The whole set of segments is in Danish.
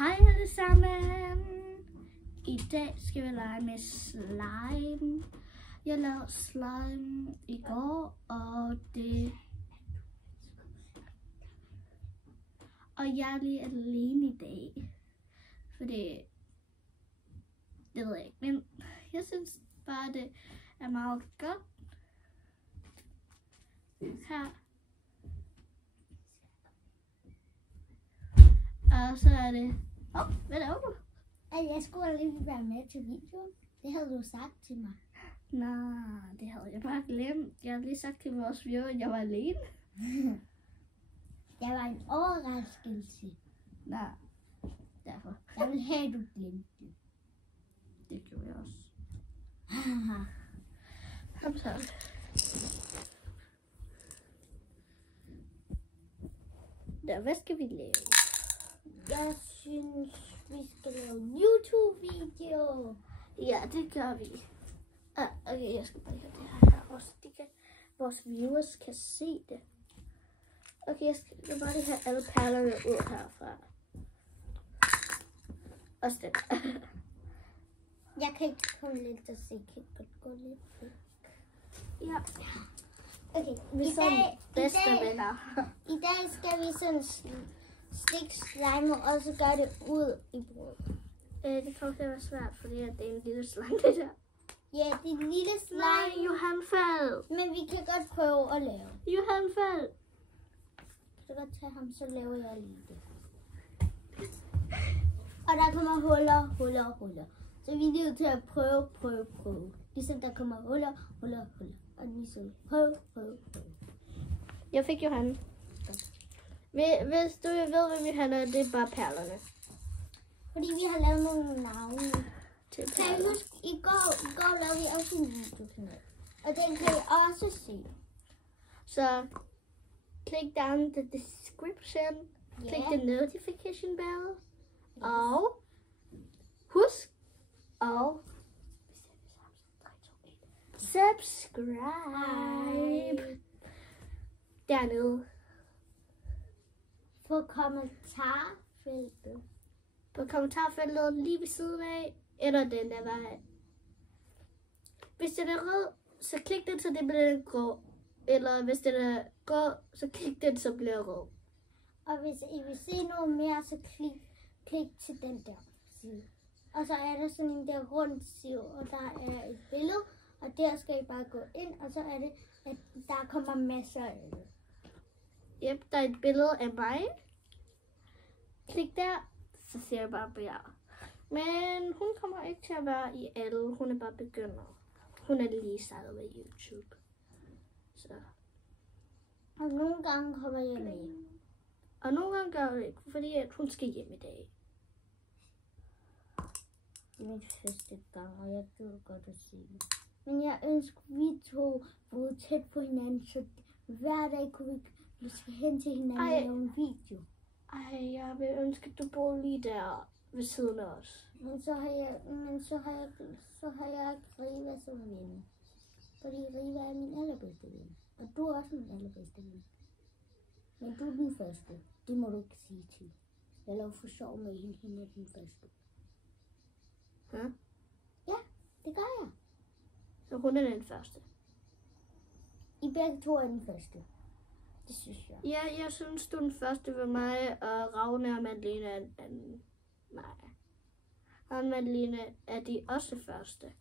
Hej alle sammen. I dag skal vi lege med slime. Jeg lavede slime i går, og jeg er lige alene i dag. Fordi det ved jeg ikke, men jeg synes bare det er meget godt. Her. Og så er det... hvad laver du? At jeg skulle lige være med til videoen. Det havde du sagt til mig. Nej, det havde jeg bare glemt. Jeg har lige sagt til vores viewer, at jeg var alene. Det var en overraskelse. Nej, derfor. Jeg vil have, at du glemte det. Det gjorde jeg også. Kom så. Der, hvad skal vi lave? Jeg synes, vi skal lave en YouTube-video. Ja, det gør vi. Okay, jeg skal bare have det her også. Vores viewers kan se det. Okay, jeg skal bare lige have alle perlerne ud herfra. Også den. Jeg kan ikke komme lidt og se. Kan godt gå lidt væk. Ja. Okay, Vi er sådan bedste venner. I dag skal vi sådan stikke slime og så gøre det ud i brød. Det kommer til at være svært, fordi det er en lille slime, det der. Ja, det er en lille slime. Nej, Johan fald. Men vi kan godt prøve at lave. Johan fald. Kan du godt tage ham, så laver jeg lige det. Og der kommer huller. Så vi er nødt til at prøve. Ligesom der kommer huller. Og ligesom prøve. Jeg fik Johan. Hvis du ved, hvad vi handler, det er bare perlerne. Fordi vi har lavet nogle navne. Til Kan I huske, i går lavede vi også en videokanal. Og den kan I også se. Så klik down the description. Klik the notification bell. Og husk og subscribe. Dernede. På kommentarfeltet. På kommentarfeltet lige ved siden af. Eller den der vej. Hvis den er rød, så klik den, så det bliver grå. Eller hvis den er grå, så klik den, så bliver rød. Og hvis I vil se noget mere, så klik til den der side. Og så er der sådan en der rund side, og der er et billede. Og der skal I bare gå ind, og så er det, at der kommer masser af det. Yep, der er et billede af mig. Klik der, så ser jeg bare bjerg. Men hun kommer ikke til at være i alle. Hun er bare begynder. Hun er lige startet med YouTube. Så. Og nogle gange kommer jeg med. Og nogle gange gør det ikke, fordi at hun skal hjem i dag. Det er min første gang, og jeg gider godt at se det. Men jeg ønsker, vi to boede tæt på hinanden, så hver dag kunne vi skal hen til hinanden og lave en video. Ej, jeg vil ønske, at du bor lige der ved siden af os. Men så har jeg Riva som ven. Fordi Riva er min allerbedste ven. Og du er også min allerbedste ven. Men du er den første. Det må du ikke sige til. Jeg laver for sjov med hende. Hende er den første. Ja, det gør jeg. Så hun er den første. I begge to er den første. Det synes jeg. Ja, jeg synes, du er den første ved mig, og Ravne og Madeline er den. Nej. Og Madeline er de også første.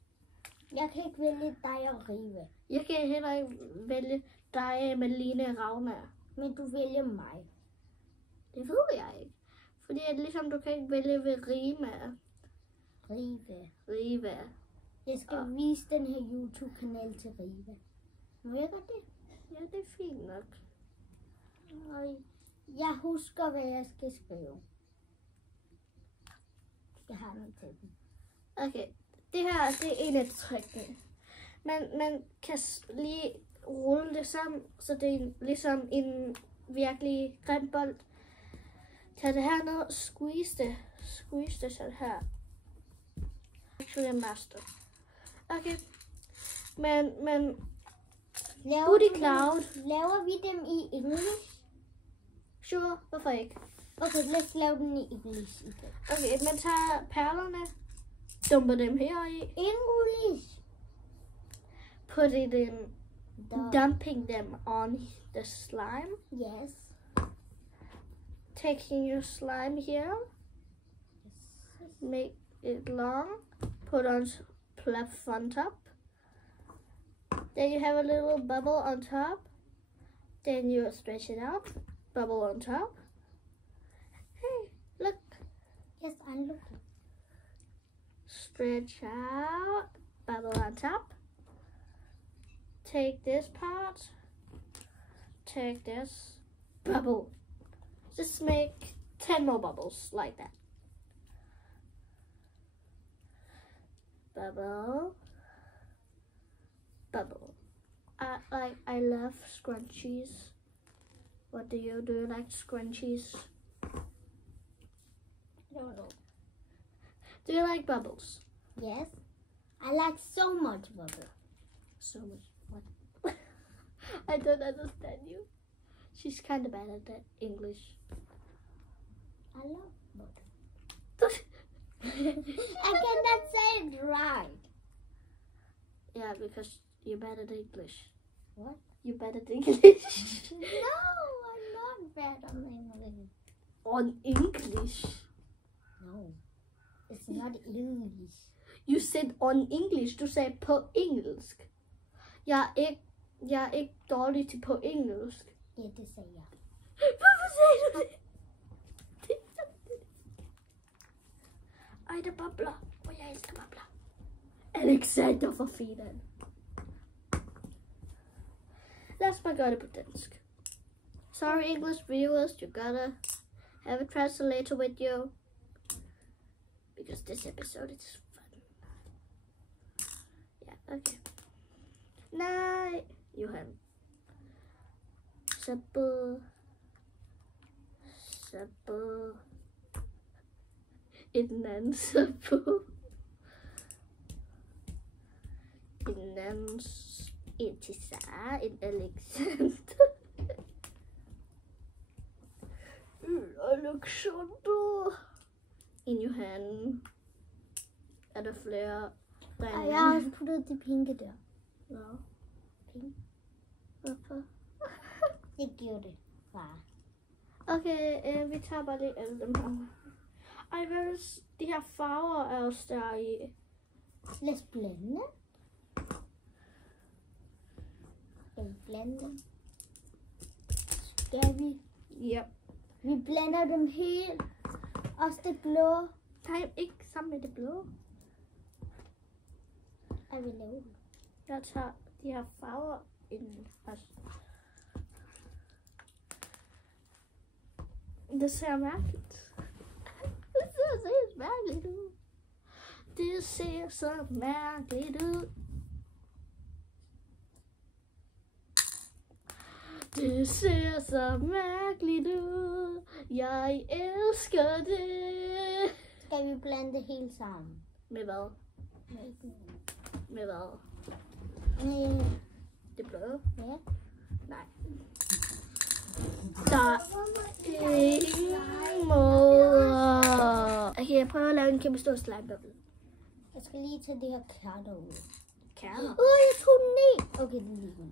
Jeg kan ikke vælge dig og Riva. Jeg kan heller ikke vælge dig, Madeline og Ravne. Men du vælger mig. Det ved jeg ikke. Fordi at ligesom du kan ikke vælge ved Riva. Jeg skal vise den her YouTube-kanal til Riva. Må jeg godt det? Ja, det er fint nok. Og jeg husker, hvad jeg skal skrive. Jeg har noget til den. Okay, det her det er en af trykkene. Man kan lige rulle det sammen, så det er ligesom en virkelig grim bold. Tag det her ned, squeeze det sådan her. Actually master. Okay, men Booty Cloud. Laver vi dem i engelsk? Sure, hvorfor ikke? Okay, lad os lave den i English igen. Okay, man tager perlerne, dumper dem her i, English. put it in, dumping them on the slime, Yes. taking your slime here, make it long, put on fluff on top, then you have a little bubble on top, then you stretch it out, bubble on top. Hey, look, Yes, I'm looking. stretch out, bubble on top, take this part, take this, bubble. Just make 10 more bubbles like that. Bubble, bubble. I love scrunchies. What do you like scrunchies? I don't know. Do you like bubbles? Yes. I like so much bubble. So much. What? I don't understand you. She's kind of bad at that English. I love bubble. I cannot say it right. Yeah, because you're bad at English. What? You're bad at English. No, I'm not bad on English. On English? No, it's not English. You said on English. Du sagde på engelsk. Jeg er ikke dårlig til på engelsk. Ja, det sagde jeg. Hvorfor sagde du det? Ej, der bobler. Og jeg elsker bobler. Alexander for filen. Lad os bare gøre det på dansk. Sorry, English viewers. You gotta have a translator with you. Because this episode is fun. Yeah, okay. Nej, Johan. Sabbo. En anden sabbo. En anden en til Sara, en Alexander. Alexander. En Johan. Er der flere? Ej, jeg har også puttet det pinke der. Ja. Pink. Hvorfor? Det gjorde det bare. Okay, vi tager bare lige alle dem her. Ej, hvad er de her farver er også der i? Lad os blande. Skal vi blande dem? Skal vi? Ja. Vi blander dem helt. Også det blå. Nej, ikke sammen med det blå. Er vi lavet? Jeg tager de her farver ind også. Det ser mærkeligt. Det ser seriøst mærkeligt ud. Det ser så mærkeligt ud. Det ser så mærkeligt ud. Jeg elsker det. Skal vi blande det hele sammen? Med hvad? Med hvad? Med Det blå? ja. Nej. Der er ingen måder. Okay, jeg prøver at lave en kæmpe stor slimebubble. Jeg skal lige tage det her kerner ud. Kerner? Jeg tog den ned. Okay, det er lige ud.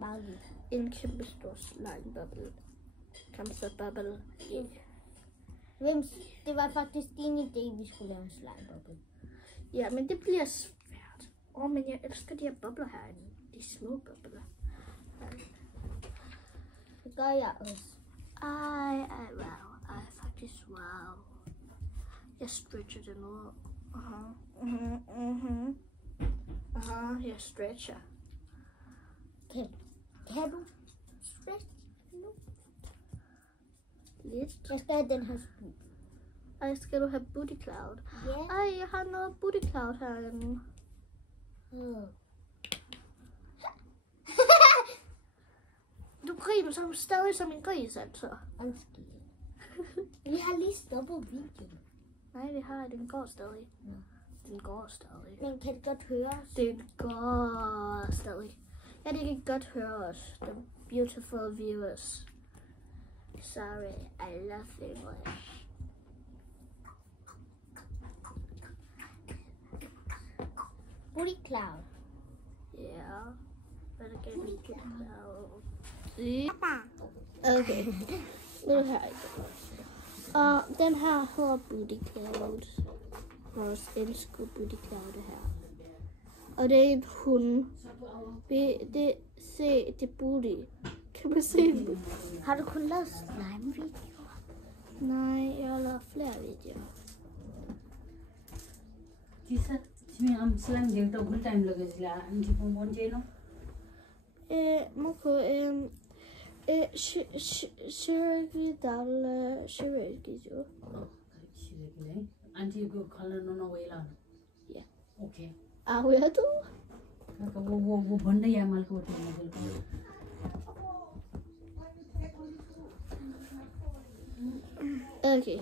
Bare lige. En kæmpe stor slimebubble. Kom så bubble. Det var faktisk din idé, vi skulle lave en slimebubble. Ja, men det bliver svært. Men jeg elsker de her bobler herinde. De små bobler. Det gør jeg også. Ej, faktisk wow. Jeg stretcher den ud. Jeg stretcher. Kan du stretch nu? Lidt. Jeg skal have den her spil. Ej, skal du have booty cloud? Ja. Ej, jeg har noget booty cloud herinde. Du griner som stadig som en gris, altså. Undskyld. Vi har lige stoppet videoen. Nej, vi har. Den går stadig. Ja. Den går stadig. Men kan det godt høres? Den går stadig. Ja, det kan godt høre os. The beautiful viewers. Sorry, I love English. Booty cloud. Yeah, but again, Booty cloud. Okay, nu her igen. Og den her hedder Booty Cloud. Vores elskede Booty Cloud her. Og det er en hund. Se, det er Booty. Kan man se det? Har du kun lavet slime-videoer? Nej, jeg har lavet flere videoer. Tisa, हम slime देखता हूँ time लगे जिला अंजी कौन जाइनो? Moko, Shiragi dal Shiragi jo. Shiragi, अंजी को खाना नोना वेला. Yeah. Okay. Where to? Kaka वो बंदे या माल को होते हैं Okay,